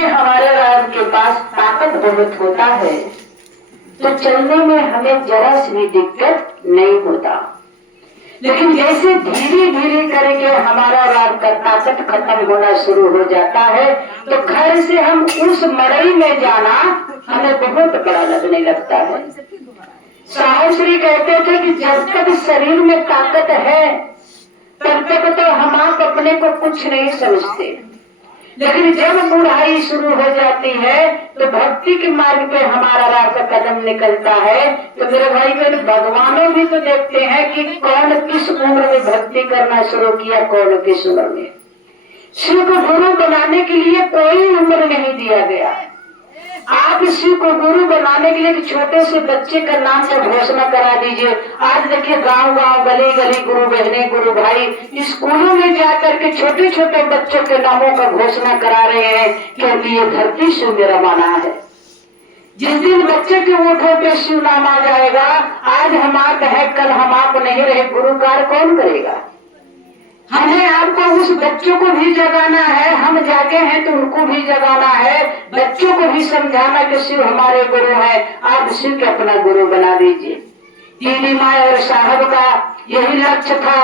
में हमारे राम के पास ताकत बहुत होता है तो चलने में हमें जरा सी भी दिक्कत नहीं होता, लेकिन जैसे धीरे धीरे करके हमारा राम का ताकत खत्म होना शुरू हो जाता है तो घर से हम उस मड़ई में जाना हमें बहुत बड़ा लगने लगता है। साहब श्री कहते थे कि जब तक शरीर में ताकत है तब तक तो हम आप अपने को कुछ नहीं समझते, लेकिन जब बुढ़ाई शुरू हो जाती है तो भक्ति के मार्ग पे हमारा रास्ता कदम निकलता है। तो मेरे भाई बहन, भगवानों भी तो देखते हैं कि कौन किस उम्र में भक्ति करना शुरू किया, कौन किस उम्र में। शिव को गुरु बनाने के लिए कोई उम्र नहीं दिया गया। आप शिव को गुरु बनाने के लिए छोटे से बच्चे का नाम का घोषणा करा दीजिए। आज देखिए गांव गांव गली गली गुरु बहने गुरु भाई स्कूलों में जाकर के छोटे छोटे बच्चों के नामों का घोषणा करा रहे हैं, क्योंकि ये धरती शिव में रवाना है। जिस दिन बच्चे के ओठों पे शिव नाम आ जाएगा, आज हम आप है कल हम आप नहीं रहे, गुरुकार कौन करेगा? हमें आपको उस बच्चों को भी जगाना है, हम जागे हैं तो उनको भी जगाना है, बच्चों को भी समझाना कि शिव हमारे गुरु है। आप शिव के अपना गुरु बना दीजिए। दीदी माँ और साहब का यही लक्ष्य था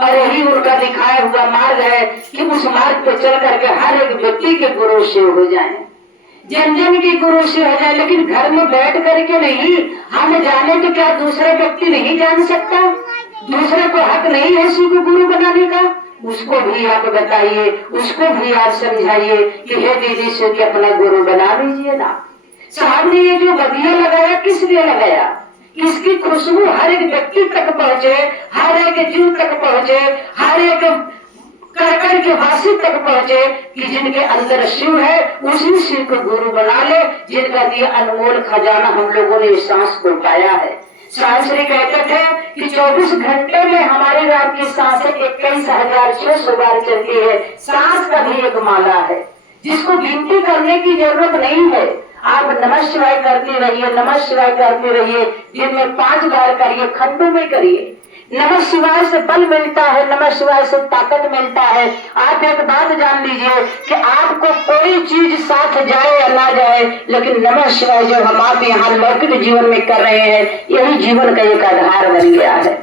और यही उनका दिखाया हुआ मार्ग है कि उस मार्ग पे चल करके हर एक व्यक्ति के गुरु शिव हो जाए, जन जन की गुरु शिव हो जाए। लेकिन घर में बैठ करके नहीं, हम जाने तो क्या दूसरा व्यक्ति नहीं जान सकता? दूसरे को हक नहीं है शिव को गुरु बनाने का? उसको भी आप बताइए, उसको भी आप समझाइए कि हे दीदी शिव के अपना गुरु बना लीजिए ना। साहब ने ये जो बगिया लगाया किस लिए लगाया? किसकी खुशबू हर एक व्यक्ति तक पहुँचे, हर एक जीव तक पहुँचे, हर एक करकर के वासी तक पहुँचे कि जिनके अंदर शिव है उसी शिव को गुरु बना ले, जिनका दिया अनमोल खजाना हम लोगों ने सांस को पाया है। साहब श्री कहते थे कि 24 घंटे में हमारे राम की सांसें 21,600 बार चलती है। सांस का भी एक माला है जिसको गिनती करने की जरूरत नहीं है। आप नमः शिवाय करते रहिए, नमः शिवाय करते रहिए, दिन में 5 बार करिए, खंडों में करिए। नमः शिवाय से बल मिलता है, नमः शिवाय से ताकत मिलता है। आप एक बात जान लीजिए कि आपको कोई चीज साथ जाए या ना जाए, लेकिन नमः शिवाय जो हम आप यहाँ लौकिक जीवन में कर रहे हैं, यही जीवन का एक आधार बन गया है।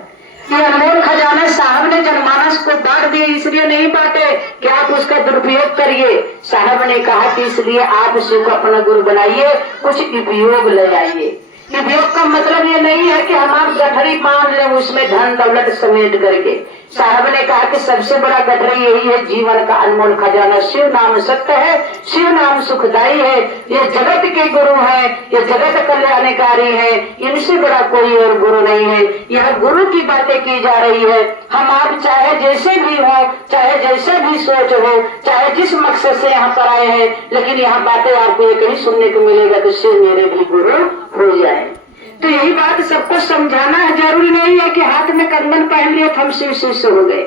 ये अनमोल खजाना साहब ने जनमानस को बांट दिए, इसलिए नहीं बांटे कि आप उसका दुरुपयोग करिए। साहब ने कहा कि इसलिए आप शिव को अपना गुरु बनाइए, कुछ उपयोग ले आइए। उपयोग का मतलब ये नहीं है कि हम आप गठरी मान लें उसमें धन दौलत समेट करके। साहब ने कहा कि सबसे बड़ा गठरी यही है, जीवन का अनमोल खजाना शिव नाम सत्य है, शिव नाम सुखदाई है, ये जगत के गुरु है, ये जगत कल्याणकारी है, इनसे बड़ा कोई और गुरु नहीं है। यह गुरु की बातें की जा रही है। हम आप चाहे जैसे भी हो, चाहे जैसे भी सोच हो, चाहे जिस मकसद से यहाँ पर आए हैं, लेकिन यहाँ बातें आपको ये कहीं सुनने को मिलेगा कि शिव मेरे भी गुरु हो जाए। तो यही बात सबको समझाना है। जरूरी नहीं है कि हाथ में कंगन पहन लिए तो हम शिव शिष्य हो गए।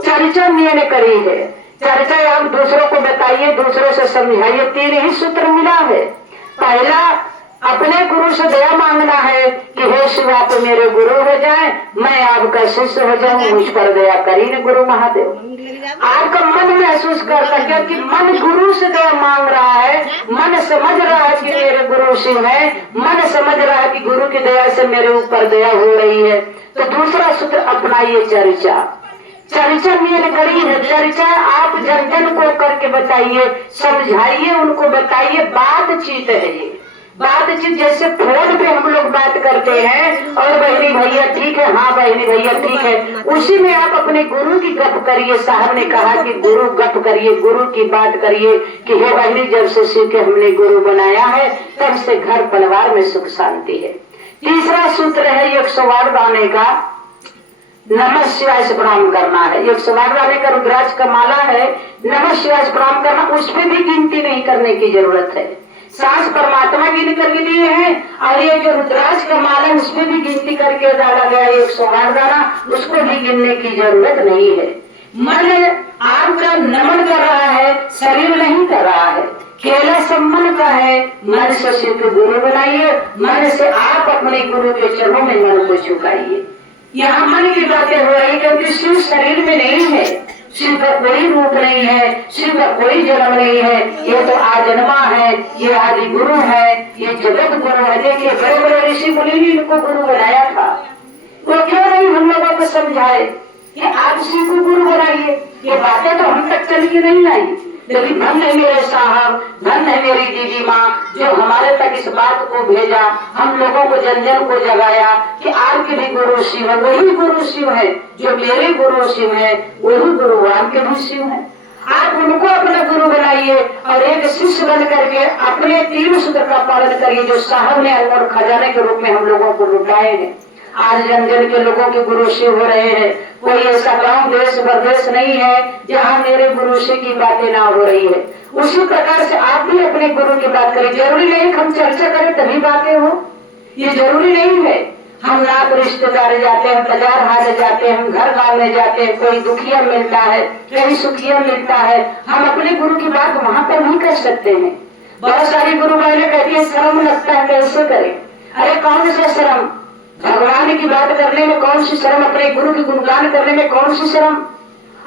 चर्चा मैंने करी है, चर्चा आप दूसरों को बताइए, दूसरों से समझाइए। 3 ही सूत्र मिला है। पहला, अपने गुरु से दया मांगना है कि हे शिव आप मेरे गुरु हो जाए, मैं आपका शिष्य हो जाऊं, मुझ पर दया करिए गुरु महादेव। आपका मन महसूस करता, क्योंकि मन गुरु से दया मांग रहा है, मन समझ रहा है कि मेरे गुरु शिव है, मन समझ रहा है कि गुरु की दया से मेरे ऊपर दया हो रही है। तो दूसरा सूत्र अपनाइए, चर्चा। चर्चा मैंने करी है, चर्चा आप जन जन को करके बताइए, समझाइए, उनको बताइए। बातचीत है ये बातचीत, जैसे फोन पे हम लोग बात करते हैं और बहनी भैया ठीक है, हाँ बहनी भैया ठीक है, उसी में आप अपने गुरु की गप करिए। साहब ने कहा कि गुरु गप करिए, गुरु की बात करिए कि हे बहनी जब से शिव के हमने गुरु बनाया है तब से घर परिवार में सुख शांति है। तीसरा सूत्र है 108 गाने का, नमः शिवाय से प्रणाम करना है। 108 गाने का रुद्राक्ष का माला है, नमः शिवाय से प्रणाम करना। उस पर भी गिनती नहीं करने की जरूरत है। सांस परमात्मा गिन करके दिए हैं और ये जो रुद्राक्ष का माला है उसमें भी गिनती करके डाला गया 108 गाना, उसको भी गिनने की जरूरत नहीं है। मन आपका नमन कर रहा है, शरीर नहीं कर रहा है, केवल सम्मान का है। मन से शिव को गुरु बनाइए, मन से आप अपने गुरु के चरणों में मन को झुकाइए। यहाँ मन की बातें हो रही क्योंकि शिव शरीर में नहीं है, शिव का कोई रूप नहीं है, शिव का कोई जन्म नहीं है, ये तो आजन्मा है, ये आदि गुरु है, ये जगत गुरु है। देखिए बड़े बड़े ऋषि मुनि ने इनको गुरु बनाया था, तो क्यों नहीं हम लोगों को समझाए कि आप शिव को गुरु बनाइए। ये बातें तो हम तक चल के नहीं आई, लेकिन धन है मेरे साहब, धन है मेरी दीदी माँ जो हमारे तक इस बात को भेजा, हम लोगों को जन जन को जगाया कि आपके भी गुरु शिव है, वही गुरु शिव है जो मेरे गुरु शिव है, वही गुरु आपके भी शिव है। आप उनको अपना गुरु बनाइए और एक शिष्य बन करके अपने 3 सूत्र का पालन करिए जो साहब ने अनमोल खजाने के रूप में हम लोगों को लुटाए हैं। आज जन जन के लोगों के गुरु शिव हो रहे हैं, कोई ऐसा गांव देश प्रदेश नहीं है जहाँ मेरे गुरु शिव की बातें ना हो रही है। उसी प्रकार से आप भी अपने गुरु की बात करें। जरूरी नहीं हम चर्चा करें तभी बातें हो, ये जरूरी नहीं है। हम नात रिश्तेदार जाते हैं, बाजार हाट जाते हैं, हम घर गाँव में जाते हैं, कोई दुखिया मिलता है, कहीं सुखिया मिलता है, हम अपने गुरु की बात वहाँ पर नहीं कर सकते हैं। बहुत सारी गुरु बहनें कहती है शर्म लगता है, कैसे करें? अरे कौन सा शर्म? भगवान की बात करने में कौन सी शर्म? अपने गुरु की गुणगान करने में कौन सी शर्म?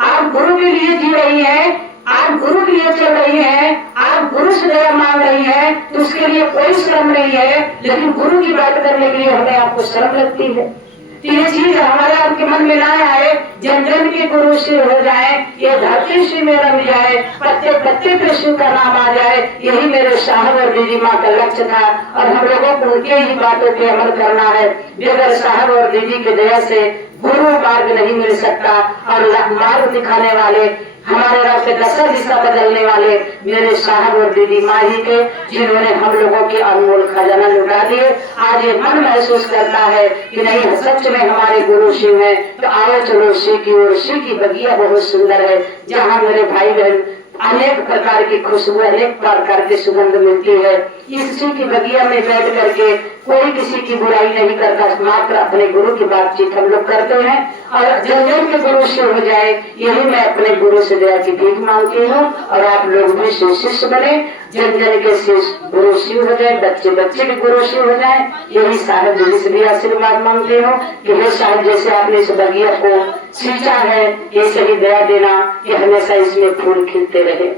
आप गुरु के लिए जी रही हैं, आप गुरु के लिए चल रही हैं, आप गुरु से दया मांग रही हैं, तो उसके लिए कोई शर्म नहीं है। लेकिन गुरु की बात करने के लिए हमें आपको शर्म लगती है। तो ये चीज हमारे आपके मन में ना आए, जन जन के गुरु शिव हो जाए, ये धरती शिव में रम जाए, पत्ते पत्ते पे शिव का नाम आ जाए, यही मेरे साहब और दीदी माँ का लक्ष्य था। और हम लोगों को उनके ही बातों पे अमल करना है। बगैर साहब और दीदी की दया से गुरु मार्ग नहीं मिल सकता। और मार्ग दिखाने वाले, हमारे रास्ते दशा दिशा बदलने वाले मेरे साहब और दीदी माँ ही थे, जिन्होंने हम लोगों के अनमोल खजाना लुटा दिए। आज ये मन महसूस करता है कि नहीं सच में हमारे गुरु शिव है, तो आओ चलो शिव की ओर। शिव की बगिया बहुत सुंदर है, जहाँ मेरे भाई बहन अनेक प्रकार की खुशबू, अनेक प्रकार की सुगंध मिलती है। इस शिव की बगिया में बैठ करके कोई किसी की बुराई नहीं करता, मात्र अपने गुरु की बातचीत हम लोग करते हैं। और जन जन के गुरु शिव हो जाए, यही मैं अपने गुरु से दया की भीख मांगती हूँ। और आप लोग भी शिष्य बने, जन जन के शिष्य गुरु शिव हो जाए, बच्चे बच्चे भी गुरु शिव हो जाए। यही साहब जी से भी आशीर्वाद मांगते हो कि हे साहब जैसे आपने इस बगिया को सींचा है, ऐसे ही दया देना कि हमेशा इसमें फूल खिलते रहे।